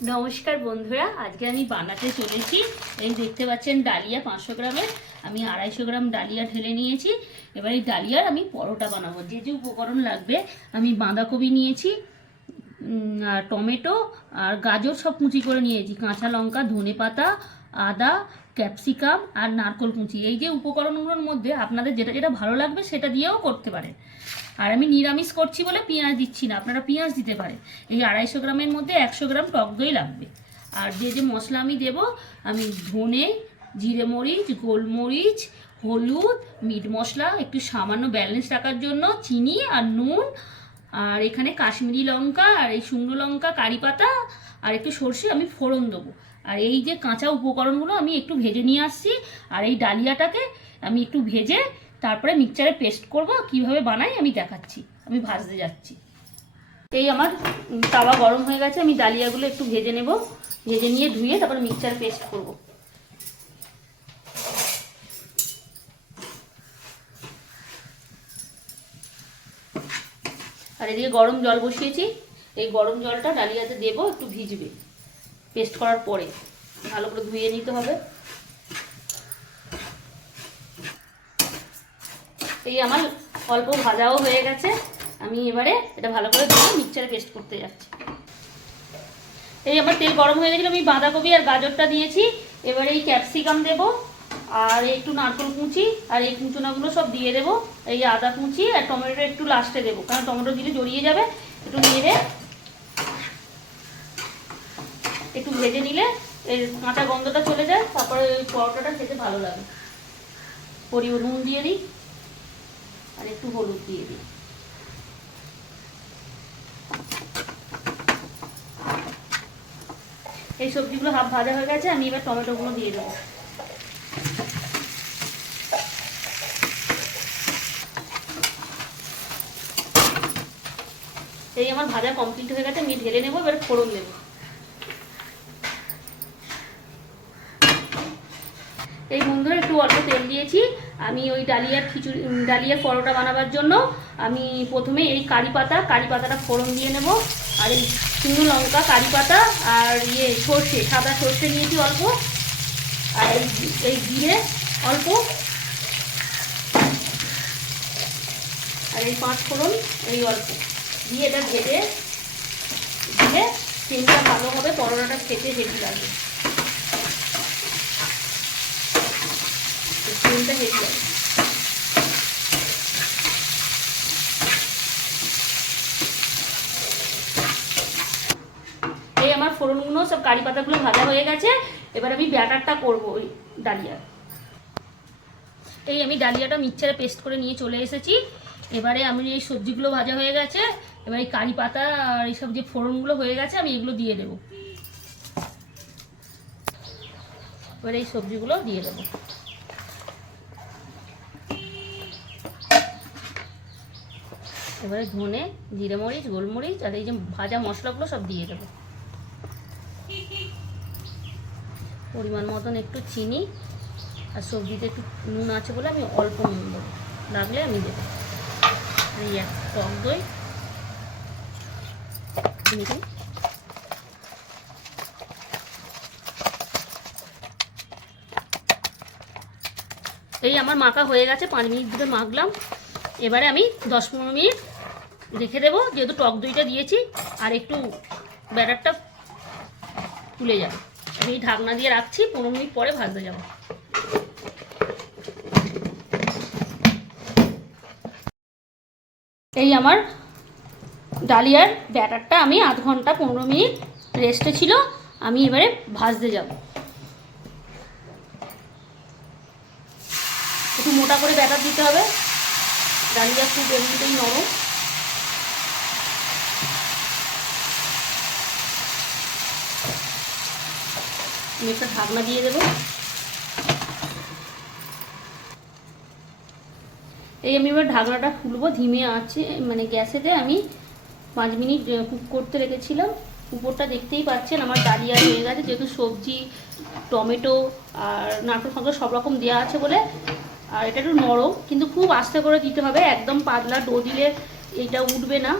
নমস্কার বন্ধুরা, আজকে আমি বানাতে চলেছি। এই দেখতে পাচ্ছেন ডালিয়া পাঁচশো গ্রামের। আমি আড়াইশো গ্রাম ডালিয়া ঢেলে নিয়েছি। এবার এই ডালিয়ার আমি পরোটা বানাবো। যে যে উপকরণ লাগবে, আমি বাঁধাকপি নিয়েছি আর টমেটো, আর গাজর সব কুচি করে নিয়েছি। কাঁচা লঙ্কা ধনে পাতা আদা, ক্যাপসিকাম আর নারকল কুঁচি। এই যে উপকরণগুলোর মধ্যে আপনাদের যেটা যেটা ভালো লাগবে সেটা দিয়েও করতে পারেন। আর আমি নিরামিষ করছি বলে পেঁয়াজ দিচ্ছি না, আপনারা পেঁয়াজ দিতে পারেন। এই আড়াইশো গ্রামের মধ্যে একশো গ্রাম টক দই লাগবে। আর যে যে মশলা আমি দেব, আমি ধনে, জিরে মরিচ, গোলমরিচ, হলুদ, মিট মশলা, একটু সামান্য ব্যালেন্স রাখার জন্য চিনি আর নুন, আর এখানে কাশ্মীরি লঙ্কা, আর এই শুকনো লঙ্কা, কারি পাতা, আর একটু সর্ষে আমি ফোড়ন দেবো। আর এই যে কাঁচা উপকরণগুলো আমি একটু ভেজে নিয়ে আসছি, আর এই ডালিয়াটাকে আমি একটু ভেজে তারপরে মিক্সচারে পেস্ট করব, কীভাবে বানাই আমি দেখাচ্ছি। আমি ভাজতে যাচ্ছি। এই আমার তাওয়া গরম হয়ে গেছে, আমি ডালিয়াগুলো একটু ভেজে নেব। ভেজে নিয়ে ধুয়ে তারপর মিক্সচার পেস্ট করব। আর এদিকে গরম জল বসিয়েছি, এই গরম জলটা ডালিয়াতে দেবো, একটু ভিজবে। পেস্ট করার পরে ভালো করে ধুয়ে নিতে হবে। এই আমার অল্প ভাজাও হয়ে গেছে। আমি এবারে এটা ভালো করে ধুয়ে মিক্সচারে পেস্ট করতে যাচ্ছি। এই আমার তেল গরম হয়ে গেছিল, আমি বাঁধাকপি আর গাজরটা দিয়েছি। এবারে এই ক্যাপসিকাম দেব আর একটু নারকেল কুচি আর এই কুচুনাগুলো সব দিয়ে দেবো। এই আদা কুচি আর টমেটো একটু লাস্টে দেবো, কারণ টমেটো দিলে জড়িয়ে যাবে। একটু নেড়ে একটু ভেজে নিলে এর কাঁচা গন্ধটা চলে যায়, তারপরে ওই পরোটাটা খেতে ভালো লাগে। পরিব নুন দিয়ে দিই, আর একটু হলুদ দিয়ে দিই। এই সবজিগুলো হাফ ভাজা হয়ে গেছে, আমি এবার টমেটোগুলো দিয়ে দেবো। এই আমার ভাজা কমপ্লিট হয়ে গেছে, আমি ঢেলে নেব, এবার ফোড়ন দেবো। এই বন্ধুরা, একটু অল্প তেল দিয়েছি। আমি ওই ডালিয়ার খিচুড়ি ডালিয়ার পরোটা বানাবার জন্য আমি প্রথমে এই কারি পাতা, কারি পাতাটা ফোড়ন দিয়ে নেব। আর এই শুকনো লঙ্কা, কারি পাতা আর ইয়ে সর্ষে, সাদা সর্ষে নিয়েছি অল্প। আর এই এই জিরে অল্প। আর এই পাঁচ ফোড়ন, এই অল্প। দিয়ে এটা ভেজে দিয়ে তেলটা ভালো হবে, পরোটাটা খেতে হেভি লাগবে তেলটা হেভি লাগবে এই আমার ফোড়নগুলো, সব কারি পাতাগুলো ভাজা হয়ে গেছে। এবার আমি ব্যাটারটা করব ওই ডালিয়া এই আমি ডালিয়াটা মিক্সচারে পেস্ট করে নিয়ে চলে এসেছি। এবারে আমি এই সবজিগুলো ভাজা হয়ে গেছে। এবার এই কারি পাতা আর এইসব যে ফোড়নগুলো হয়ে গেছে, আমি এগুলো দিয়ে দেবো। এবার এই সবজিগুলো দিয়ে দেবো। এবারে ধনে, জিরে মরিচ, গোলমরিচ আর এই যে ভাজা মশলাগুলো সব দিয়ে দেবো। পরিমাণ মতন একটু চিনি আর সবজিতে একটু নুন আছে বলে আমি অল্প নুন দেবো। লাগলে আমি দেবো। আর এই এক টক দই। এই আমার মাখা হয়ে গেছে, পাঁচ মিনিট ধরে মাখলাম। এবারে আমি দশ পনেরো মিনিট রেখে দেবো, যেহেতু টক দইটা দিয়েছি, আর একটু ব্যাটারটা ফুলে যাবে। আমি ঢাকনা দিয়ে রাখছি, পনেরো মিনিট পরে ভাজতে যাব। এই আমার ডালিয়ার ব্যাটারটা, আমি আধ ঘণ্টা পনেরো মিনিট রেস্টে ছিল, আমি এবারে ভাজতে যাব। একটু মোটা করে ব্যাটার দিতে হবে। ডালিয়া খুব এমনিতেই নরম। আমি একটা ঢাকনা দিয়ে দেবো। এই আমি এবার ঢাকনাটা খুলবো, ধিমে আছে মানে গ্যাসেতে আমি পাঁচ মিনিট কুক করতে রেখেছিলাম। উপরটা দেখতেই পাচ্ছেন, আমার ডালিয়া হয়ে গেছে। যেহেতু সবজি, টমেটো আর নারকেল ফাঁকড় সব রকম দেওয়া আছে বলে, আর এটা একটু নরম, কিন্তু খুব আস্তে করে দিতে হবে। একদম পাতলা ডো দিলে এইটা উঠবে না।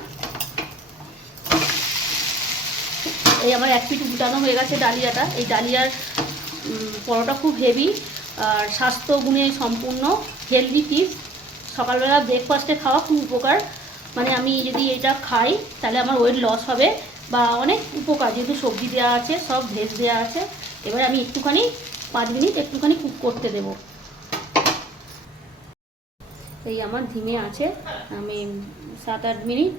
এই আমার এক পিঠ উল্টানো হয়ে গেছে ডালিয়াটা। এই ডালিয়ার পরোটা খুব হেভি আর স্বাস্থ্য গুণে সম্পূর্ণ হেলদি পিস সকালবেলা ব্রেকফাস্টে খাওয়া খুব উপকার। মানে আমি যদি এটা খাই, তাহলে আমার ওয়েট লস হবে বা অনেক উপকার। যেহেতু সবজি দেওয়া আছে, সব ভেজ দেওয়া আছে, এবার আমি একটুখানি, পাঁচ মিনিট একটুখানি কুক করতে দেব। এই আমার ধিমে আছে। আমি সাত আট মিনিট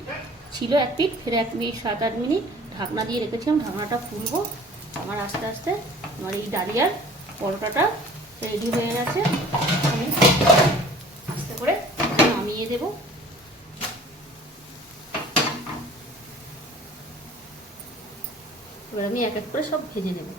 ছিল এক পিঠ, ফের এক মিনিট, সাত আট মিনিট। ঢাকনা দিয়ে রেখেছিলাম, ঢাকনাটা খুলবো। আমার আস্তে আস্তে আমার এই ডালিয়ার পরোটাটা রেডি হয়ে গেছে। আমি আস্তে করে নামিয়ে দেব। এবার আমি এক এক করে সব ভেজে নেব।